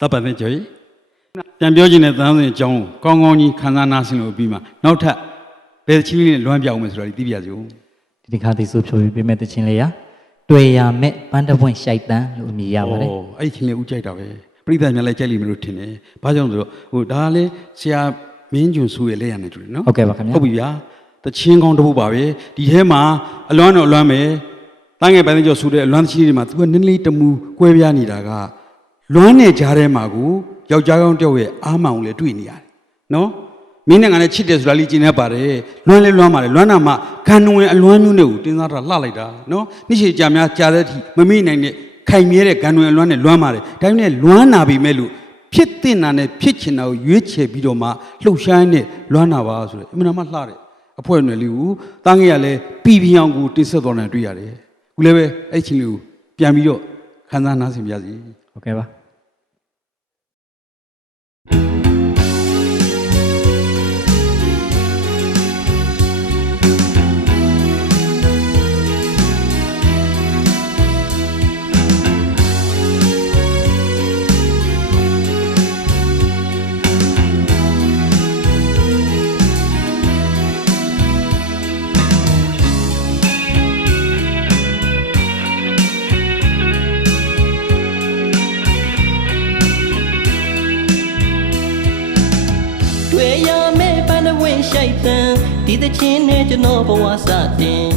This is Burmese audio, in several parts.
တပ်ပတ်တဲ့ကြော်ကြီးပြန်ပြောခြင်းနဲ့သံသင်အကြောင်းကိုကောင်းကောင်းကြီးခန်းစားနာဆင်လို့ပြီးမှနောက်ထပ်ဘယ်ချင်းလေးနဲ့လွမ်းပြောင်းမယ်ဆိုတာဒီသိပြစီဦးဒီတစ်ခါသိဆိုဖြိုပြီးပြမဲ့တခြင်းလေးရတွေ့ရမဲ့ပန်းတပွင့်ရှိုက်တန်းလို့အမည်ရပါတယ်ဩအဲ့ဒီချင်းလေးဦးကြိုက်တာပဲပြိဿများလည်းကြိုက်လိမ့်မယ်လို့ထင်တယ်ဘာကြောင့်လဲဆိုတော့ဟိုဒါကလည်းဆရာမင်းကျွန်းစုရဲ့လက်ရနေတူတယ်နော်ဟုတ်ကဲ့ပါခင်ဗျာဟုတ်ပြီဗျာတချင်းကောင်းတစ်ပုဒ်ပါပဲဒီထဲမှာအလွမ်းတော့အလွမ်းပဲတန်းငယ်ပိုင်းကျော်ဆူတဲ့အလွမ်းချင်းလေးတွေမှာသူကနည်းနည်းလေးတမူကွဲပြားနေတာက လွမ်းနဲ့ကြားထဲမှာကိုယောက်ျားကောင်းတယောက်ရဲ့အားမှန်ကိုလည်းတွေ့နေရတယ်နော်မင်းနဲ့ငါနဲ့ချစ်တယ်ဆိုတာလေးကျင်နေပါတယ်လွမ်းလဲလွမ်းပါတယ်လွမ်းတာမှခံဝင်အလွမ်းမျိုးနဲ့ကိုတင်းစားတာလှလိုက်တာနော်နေ့ရှည်ကြာများကြာတဲ့အထိမမေ့နိုင်တဲ့ခိုင်မြဲတဲ့ခံဝင်အလွမ်းနဲ့လွမ်းပါတယ်ဒါပေမဲ့လွမ်းနာပြီမဲ့လို့ဖြစ်တင်တာနဲ့ဖြစ်ချင်တာကိုရွေးချယ်ပြီးတော့မှလှုပ်ရှားနေလွမ်းနာပါဆိုတော့အမှန်တမ်းလှတဲ့အဖွဲ့နယ်လေးကိုတားငယ်ရလဲပြည်ပြအောင်ကိုတင်ဆက်တော်နိုင်တွေ့ရတယ်။ခုလည်းပဲအဲ့ချင်းလေးကိုပြန်ပြီးတော့ခန်းစားနားဆင်ပြစီဟုတ်ကဲ့ပါ သချင်းနဲ့ကျွန်တော်ဘဝစတင်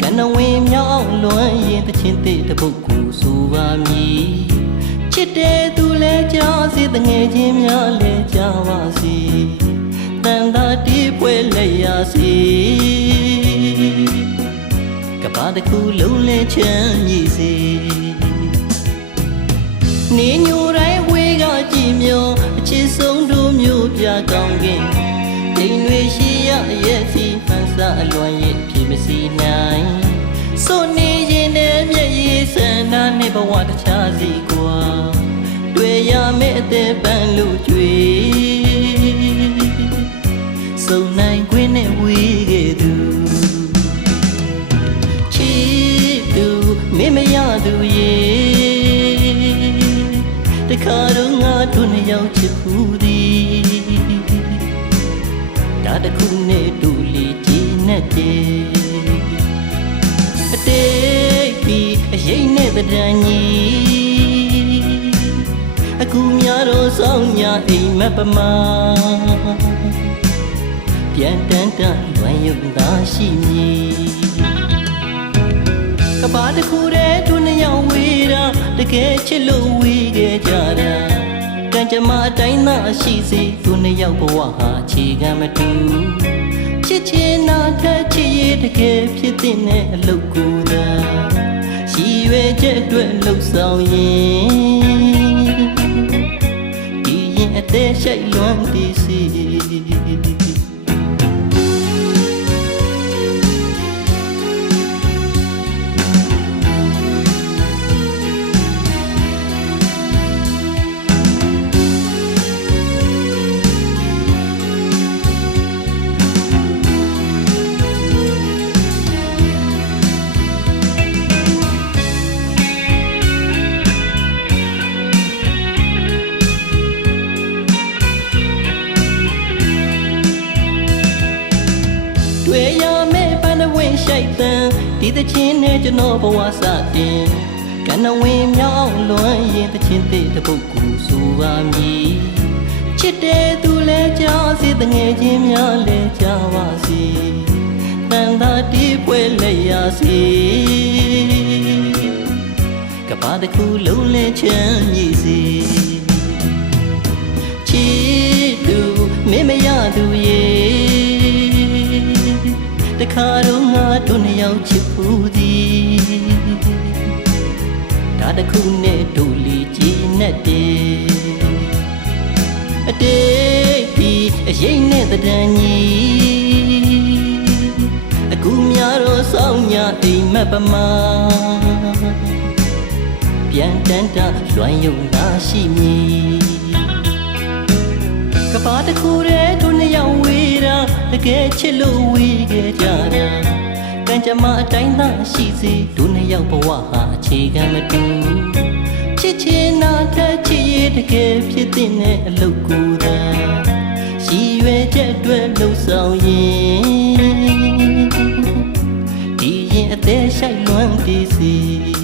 ကနဝင်မြောင်းလွမ်းရင်သချင်းသေးတစ်ပုဒ်ကိုဆိုပါမည်ချစ်တဲ့သူလဲကြားစေတငယ်ချင်းများလဲကြားပါစေတန်တာတီးပွဲလက်ရစီကဘာတစ်ခုလုံးလဲချမ်းညီစီနေညိုတိုင်းဝေးကကြည်မျောအချစ်ဆုံးတို့မျိုးပြကောင်းခင်တိမ်တွေရှိရ ရဲ့စီဖန်ဆာအလွန်ရဲ့ဖြစ်မစီနိုင်စွနေရင်နဲ့မျက်ရည်စန္ဒနဲ့ဘဝတခြားစီကွာတွေ့ရမယ့်အသက်ပန်းလို့ကြွေစုံနိုင်ခွင့်နဲ့ဝေးခဲ့သူချစ်သူမင်းမရသူရေတခါတော့ငါတို့နှစ်ယောက်ချစ်ဖူးသည်ဒါတခုနဲ့တူ လီကြည်နဲ့တယ်အတိတ်ပြီးအရေးနဲ့တဒံကြီးအခုများတော့ဆောင်ညာအိမ်မက်ပမာပြန်တန်းတန်းလွမ်းရုပ်သာရှိမည်ကဘာတစ်ခုတည်းသူနှစ်ယောက်ဝေးတာတကယ်ချစ်လို့ဝေးခဲ့ကြတာကံကြမ္မာအတိုင်းသာရှိစေသူနှစ်ယောက်ဘဝဟာခြေခံမတူ ချစ်ချင်တာထက်ချစ်ရတကယ်ဖြစ်တဲ့အလုပ်ကိုသာရှိရွယ်ချက်အတွက်လှုပ်ဆောင်ရင်ဒီရင်အသေးရှိုက်လွမ်းသည်စီ ရှိုက်တန်ဒီသချင်းနဲ့ကျွန်တော်ဘဝစတင်ကနဝင်မြောင်းလွမ်းရင်သချင်းသေးတစ်ပုဒ်ကိုဆိုပါမည်ချစ်တဲ့သူလဲကြားစေတငယ်ချင်းများလဲကြားပါစေတန်သာတီးပွဲလက်ရစီကဘာတစ်ခုလုံးလဲချမ်းညီစီချစ်သူမင်းမရသူရေ ဒါတခုနဲ့တို့လီကြည်နဲ့တယ်အတိတ်ပြီးအရင်နဲ့တဒံကြီးအခုများတော့ဆောင်းညာအိမ်မက်ပမာပြန်တန်းတလွမ်းယုံသာရှိမည်ကဘာတစ်ခုတည်းသူနှစ်ယောက်ဝေးတာတကယ်ချစ်လို့ဝေးခဲ့ကြတာ ဓမ္မအတိုင်းသာရှိစေတို့နှစ်ယောက်ဘဝဟာအခြေခံမတူချစ်ချင်နာထက်ချစ်ရတကယ်ဖြစ်တဲ့အလုပ်ကိုယ်သာရည်ရွယ်ချက်တွေလှုပ်ဆောင်ရင်ဒီရင်အသေးရှိုက်လွမ်းတည်စီ